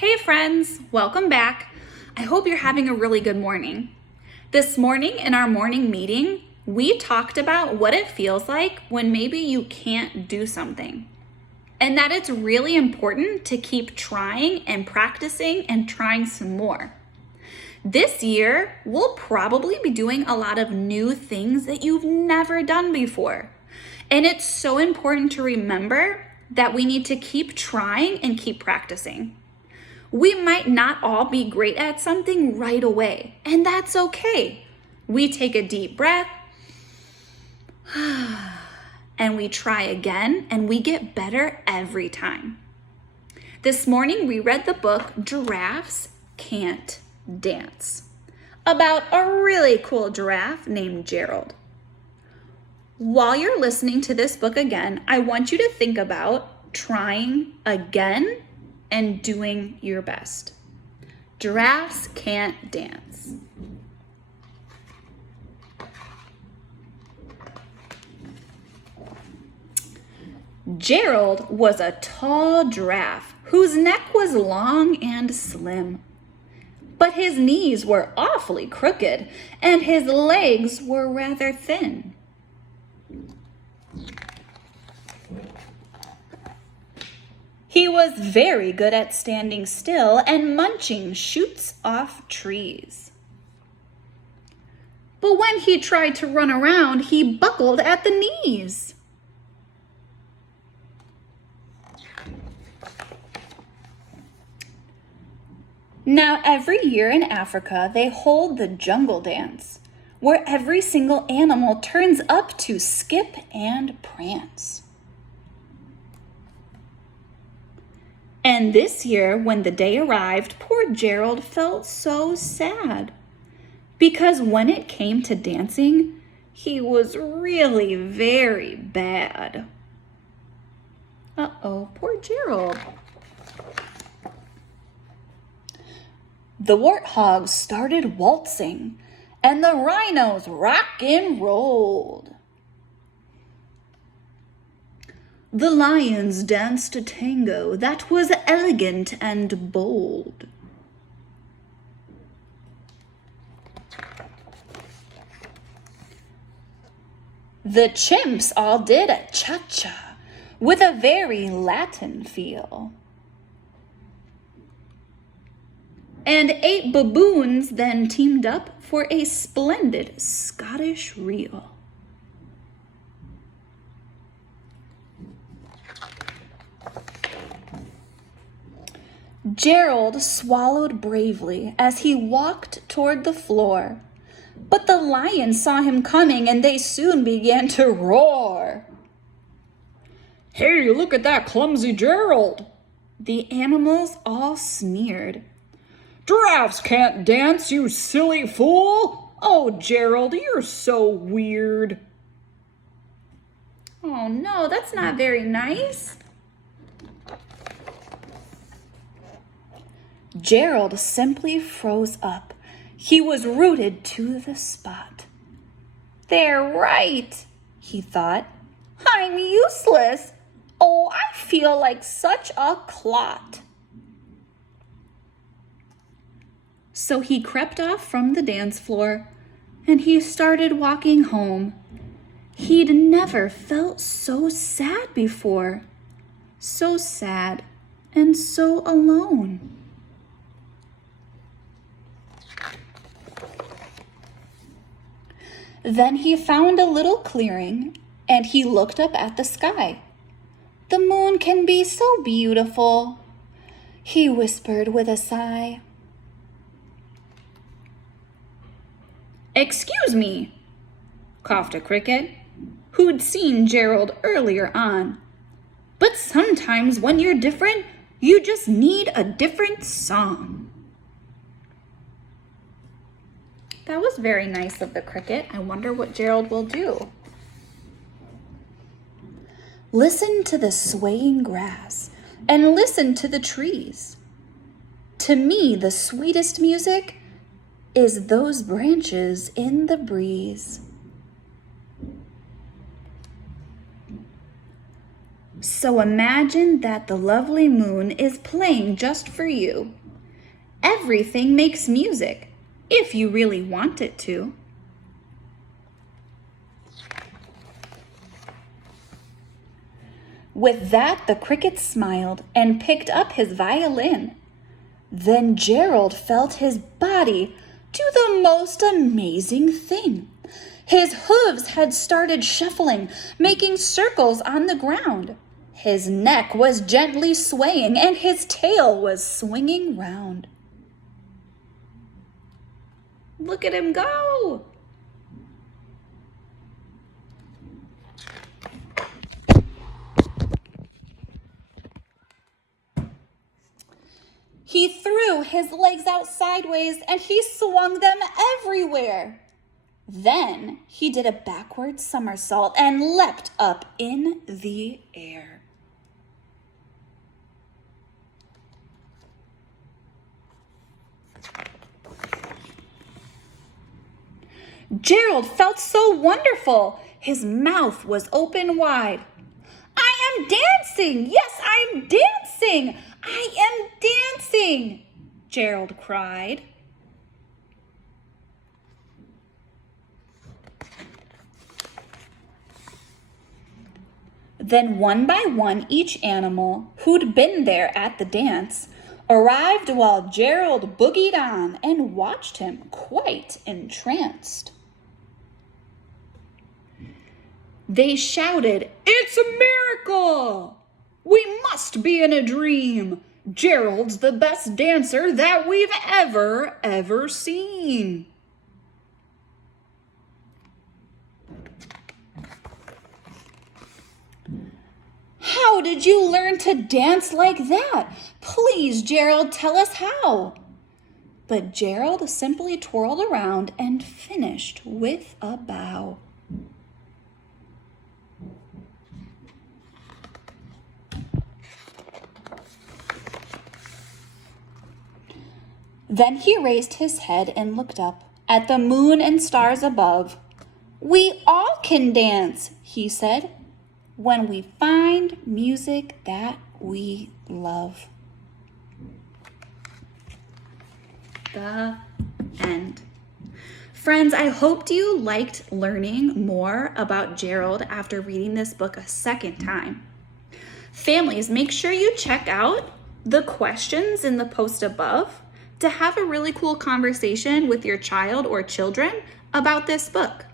Hey friends, welcome back. I hope you're having a really good morning. This morning in our morning meeting, we talked about what it feels like when maybe you can't do something. And that it's really important to keep trying and practicing and trying some more. This year, we'll probably be doing a lot of new things that you've never done before. And it's so important to remember that we need to keep trying and keep practicing. We might not all be great at something right away, and that's okay. We take a deep breath, and we try again, and we get better every time. This morning, we read the book Giraffes Can't Dance, about a really cool giraffe named Gerald. While you're listening to this book again, I want you to think about trying again and doing your best. Giraffes can't dance. Gerald was a tall giraffe whose neck was long and slim. But his knees were awfully crooked and his legs were rather thin. He was very good at standing still and munching shoots off trees. But when he tried to run around, he buckled at the knees. Now, every year in Africa, they hold the jungle dance, where every single animal turns up to skip and prance. And this year, when the day arrived, poor Gerald felt so sad. Because when it came to dancing, he was really very bad. Poor Gerald. The warthogs started waltzing, and the rhinos rock and rolled. The lions danced a tango that was elegant and bold. The chimps all did a cha-cha with a very Latin feel. And 8 baboons then teamed up for a splendid Scottish reel. Gerald swallowed bravely as he walked toward the floor, but the lions saw him coming and they soon began to roar. "Hey, look at that clumsy Gerald!" The animals all sneered. "Giraffes can't dance, you silly fool! Oh, Gerald, you're so weird." Oh no, that's not very nice. Gerald simply froze up. He was rooted to the spot. "They're right," he thought. "I'm useless. Oh, I feel like such a clot." So he crept off from the dance floor and he started walking home. He'd never felt so sad before. So sad and so alone. Then he found a little clearing and he looked up at the sky. "The moon can be so beautiful," he whispered with a sigh. "Excuse me," coughed a cricket, who'd seen Gerald earlier on. "But sometimes when you're different, you just need a different song." That was very nice of the cricket. I wonder what Gerald will do. Listen to the swaying grass and listen to the trees. To me, the sweetest music is those branches in the breeze. So imagine that the lovely moon is playing just for you. Everything makes music, if you really want it to. With that, the cricket smiled and picked up his violin. Then Gerald felt his body do the most amazing thing. His hooves had started shuffling, making circles on the ground. His neck was gently swaying and his tail was swinging round. Look at him go! He threw his legs out sideways and he swung them everywhere. Then he did a backward somersault and leapt up in the air. Gerald felt so wonderful. His mouth was open wide. I am dancing! Yes, I am dancing! I am dancing! Gerald cried. Then one by one each animal who'd been there at the dance arrived while Gerald boogied on and watched him quite entranced. They shouted, "It's a miracle! We must be in a dream. Gerald's the best dancer that we've ever seen." How did you learn to dance like that? Please, Gerald, tell us how. But Gerald simply twirled around and finished with a bow. Then he raised his head and looked up at the moon and stars above. We all can dance, he said, when we find music that we love. The end. Friends, I hope you liked learning more about Gerald after reading this book a second time. Families, make sure you check out the questions in the post above to have a really cool conversation with your child or children about this book.